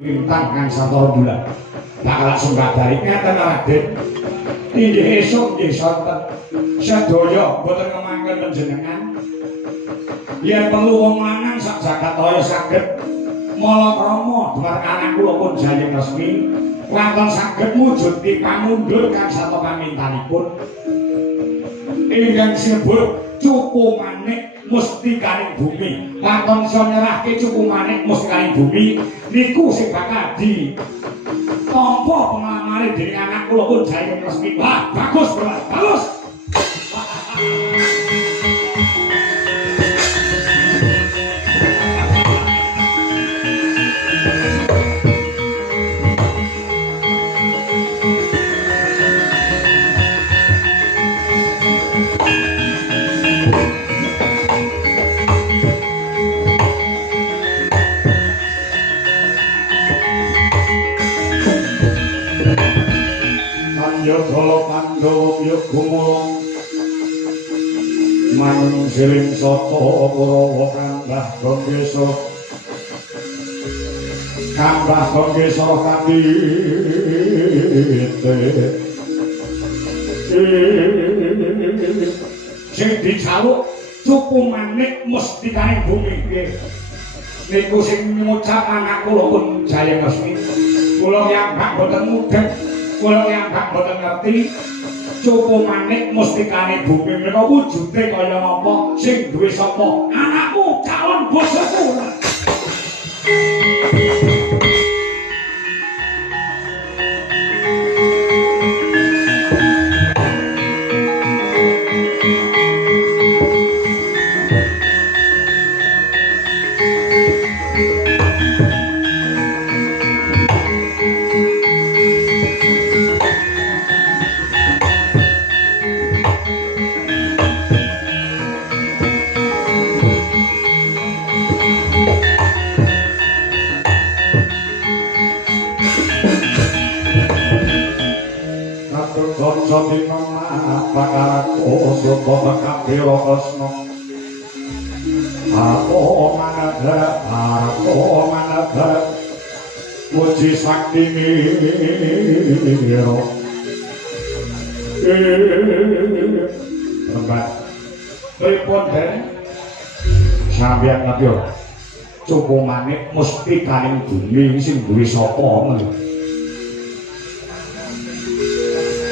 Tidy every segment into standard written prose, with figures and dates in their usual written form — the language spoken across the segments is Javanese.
lintang kang santara bulan bakal sembadari ngeten Raden inggih esuk nggih sonten sedaya boten ngemangken panjenengan yen perlu wong lanang sak jagat raya saged malakrama dhumateng anak kula pun Jayeng Resmi wonten saged mujuti pamundur kang sarta pamintanipun ingkang sinebut Cupu Manik Mustikaning Bumi wonten isa nyerahke Cupu Manik Mustikaning Bumi niku sing bakal di tampa pengalamane dening anak kula pun Jayeng Resmi. Wah, bagus, bagus. Kala Pandhawa ya gumulung manung siling sata Kurawa Kambah Gangesa Kambah Gangesa kadite sing dicaluk Cupu Manik Mustikaning Bumi niku sing ngucap anak kula pun Jayeng Resmi kula yang boten mudeng kula yang boten ngerti Cupu Manik Mustikaning Bumi menika wujude kaya napa sing duwe sapa anakmu calon bojoku Samping pakaraku supa kapiro kosmo Ako manadha Puji sakti miro Tempat pripun den sampeyan ngerti Cupu Manik Mustikaning Bumi sing duwe sapa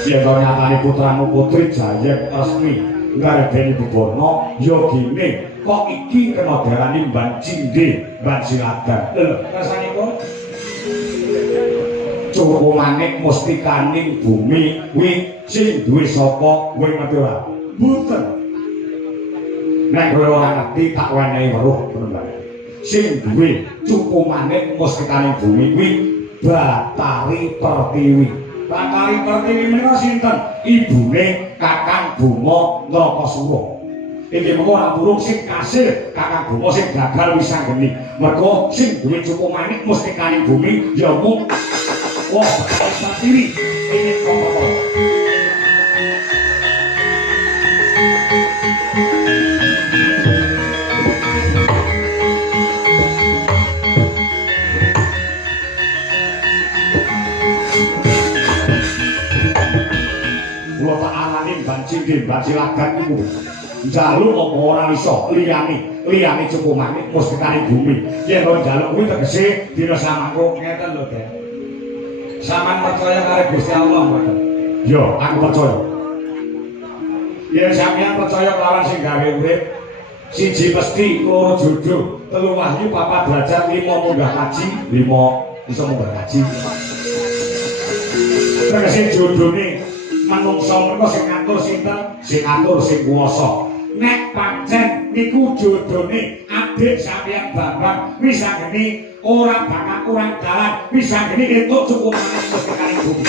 yen nyatane putramu putri Jayeng Resmi ngardeni bebono ya gene kok iki kena darani Mban Cindhe Mban Siladan lho rasane kok Cupu Manik Mustikaning Bumi kuwi sing duwe sapa kowe ngerti ora mboten nek kowe ora ngerti tak wenehi weruh penembakan sing duwe Cupu Manik Mustikaning Bumi kuwi Batari Pertiwi Batari Pertiwi menika sinten? Ibune Kakang Buma Nrakasura. Iki mengko ora burung sing kasil Kakang Buma sing gagal wisanggeni. Mergo sing duwe Cupu Manik Mustikaning Bumi ya mung Batari Pertiwi. Ini apa-apa. Mban Cindhe Mban Silagan iku njaluk apa ora iso liyane Cupu Manik Mustikaning Bumi yen ora njaluk kuwi tegese dina samangko ngeten lho Den sampean percaya karo Gusti Allah mboten yo aku percaya yen sampeyan percaya kelawan sing gawe urip siji mesti loro jodoh telu wahyu papat derajat 5 munggah kaji 5 iso munggah kaji tegese jodhone manungsa menika sing ngatur sinten sing ngatur sing kuwasa nek pancen niku jodhone adik sampeyan Bambang misanggeni ora bakal kurang dalan misanggeni entuk Cupu Manik Mustikaning Bumi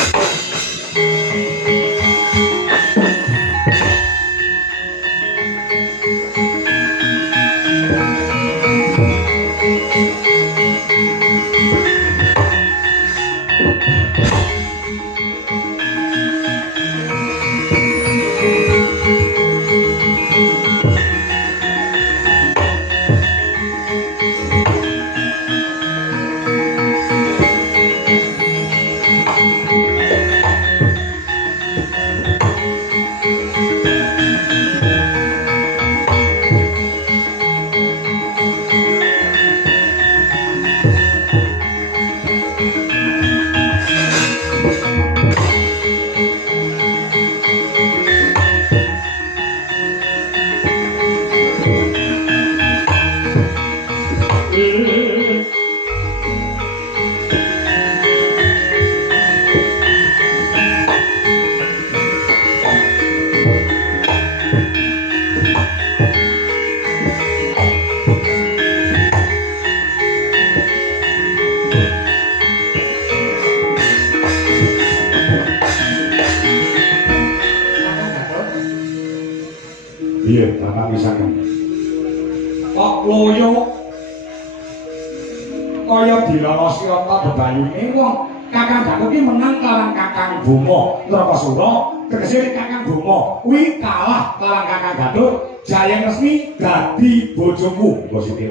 dilolosi apa bebayune wong Kakang Gatot iki menang kelawan Kakang Bima Nrakasura, tegese Kakang Bima kuwi kalah kelawan Kakang Gatot, Jayeng Resmi dadi bojomu, positif.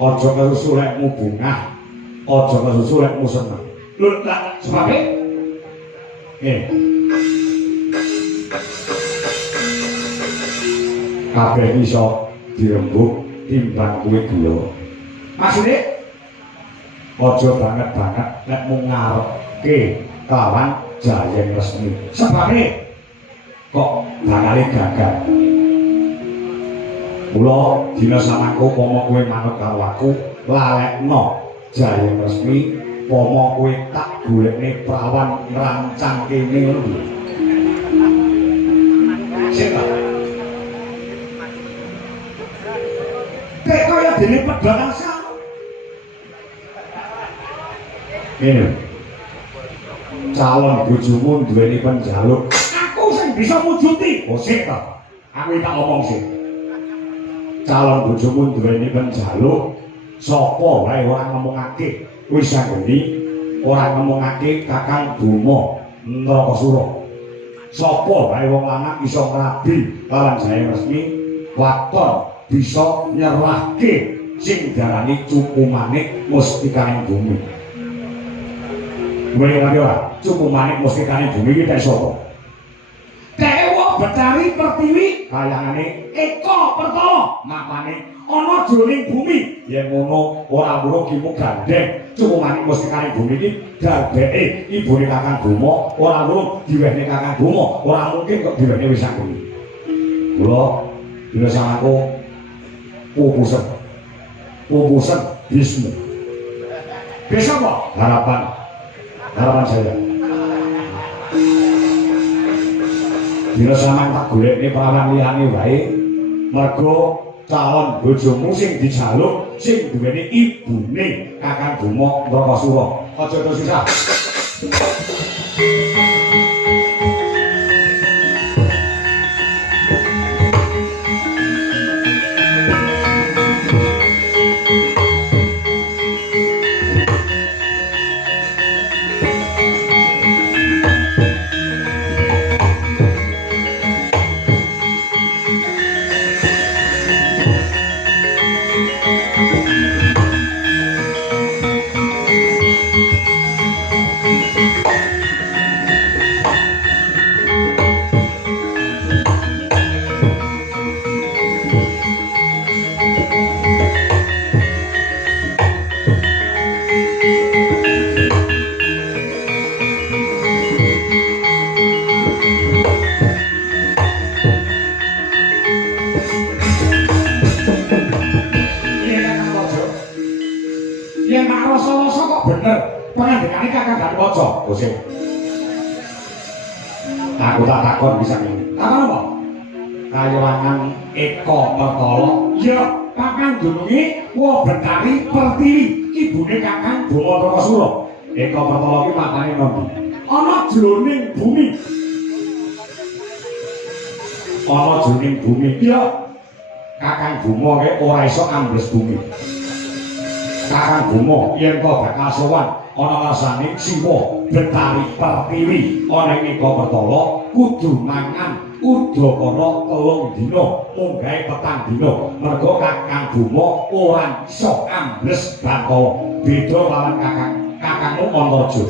Aja kesusu lekmu bungah, aja kesusu lekmu seneng. Lho, lah sebabe? Kabeh iso dirembuk timbang kuwi gula. Maksude aja banget-banget nek mung ngarepke kelawan Jayeng Resmi. Sebabe kok bakal gagal. Mula dina samangko pomo kowe manut karo aku, lalekno Jayeng Resmi, pomo kowe tak golekne prawan ngrancang kene ngono. Sik ta? Kayak kaya dene pedang sama. Ini calon bojomu duweni penjaluk. Aku sing bisa mujuti. Oh sik ta. Aku tak ngomong sik. Calon bojomu duweni penjaluk, sapa wae ora ngomongake wis anggeni, ora ngomongake Kakang Bima Nrakasura. Sapa wae wong lanang iso ngrabi kalawan Jayeng Resmi, waton bisa nyerahke sing darani Cupu Manik Mustikaning Bumi. Kowe ngerti ora? Cupu Manik Mustikaning Bumi iki tek sapa? Dewa Betari Pertiwi kayangane Eka Pertala mapane ana jroning bumi. Yen ngono ora mung kimu gandeng Cupu Manik Mustikaning Bumi iki darbeke ibune Kakang Bima, ora mung diwehne Kakang Bima, ora mungkin kok diwehne wis aku. Kula dina samangko pupusan Bismu. Bisa apa? Harapan saya. Dina samang tak golekne prawan liyane wae, mergo calon bojomu sing dijaluk sing duweni ibune Kakang Bima Nrakasura. Aja terus susah. Aku tak takon bisa ini. Takon apa? Kayangan Eka Pertala. Ya, Kakang dununge Wa Betari Pertiwi, ibune Kakang Bima Nrakasura. Eka Pertala iki matane nondi? Ana jroning bumi. Ana jroning bumi. Ya, Kakang Bima ki ora iso ambles bumi. Kakang Bima yen to bakal sowan ana rasane Siwa Betari Pertiwi ana ing Eka Pertala kudu mangan udakara 3 dina munggahe 4 dina mergo Kakang Bima ora iso ambles Bathara beda kalawan kakangmu Antarja.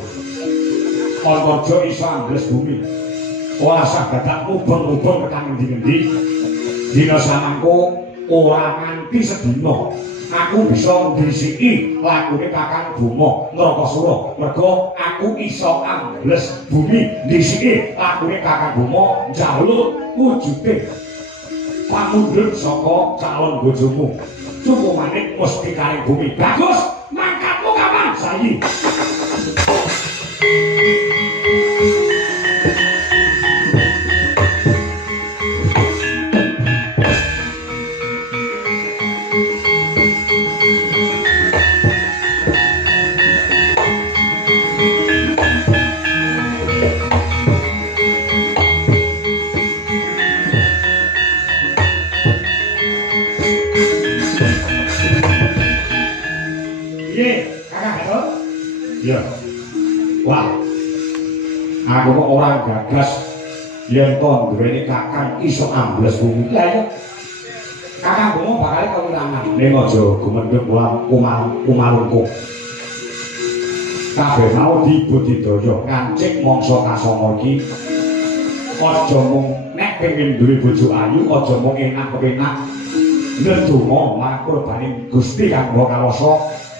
Antarja iso ambles bumi ora saged mubeng-mubeng tekan endi-endi dina samangko ora nganti sedina aku bisa ndrisiki lakune Kakang Bima Nrakasura mergo aku iso ambles bumi ndrisiki lakune Kakang Bima njaluk wujude pamundhut saka calon bojomu Cupu Manik Mustikaning Bumi. Bagus, mangkatmu kapan? Saiki. Ya. Wah. Aku kok ora gagas yen to duweni kakang iso ambles bumi. Lah ya. Kakang bomo bakal kewirangan. Ning aja gumendhek kumalungkung. Kabeh mau dibudidaya ngancik mangsa kasana iki. Aja mung nek pengin duwe bojo ayu, aja mung enak-enak. Ndedonga makurbaning Gusti Kang Maha Kawasa,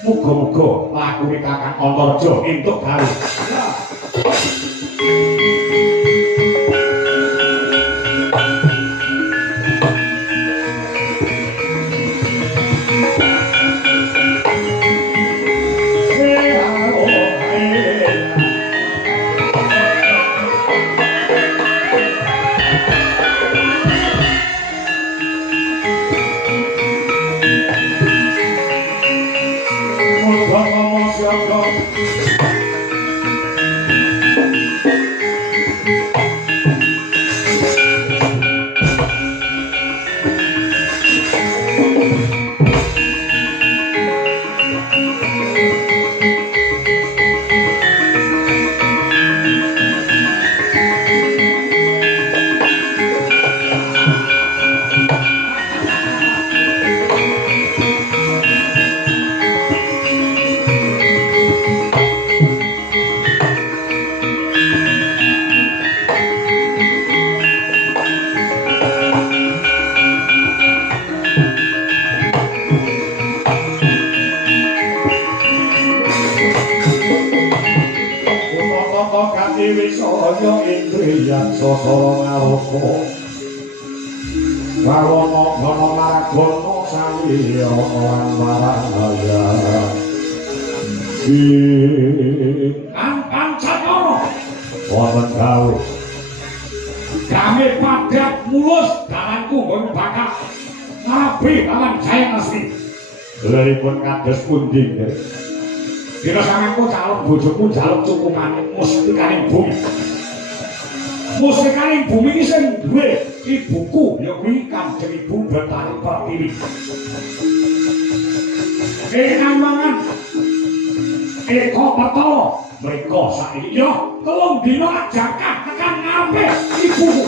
muga-muga lakune Kakang Antarja entuk gawe. Wisaya indriyan sasara ngarupa wawana gana maragana sawiya lan marahaya Kang Cakara wonten gawe kami padat mulus dalanku nggon bakal ngabi alam jaya asli lelipun kados pundi dina samengko calon bojoku jaluk cukupane musikaning bumi. Musikaning bumi iki sing duwe ibuku ya kuwi Kanjeng Ibu Betari Pertiwi. Mangan Eko Petala mriko saiki ya telung dina jangkah tekan ngampe ibuku.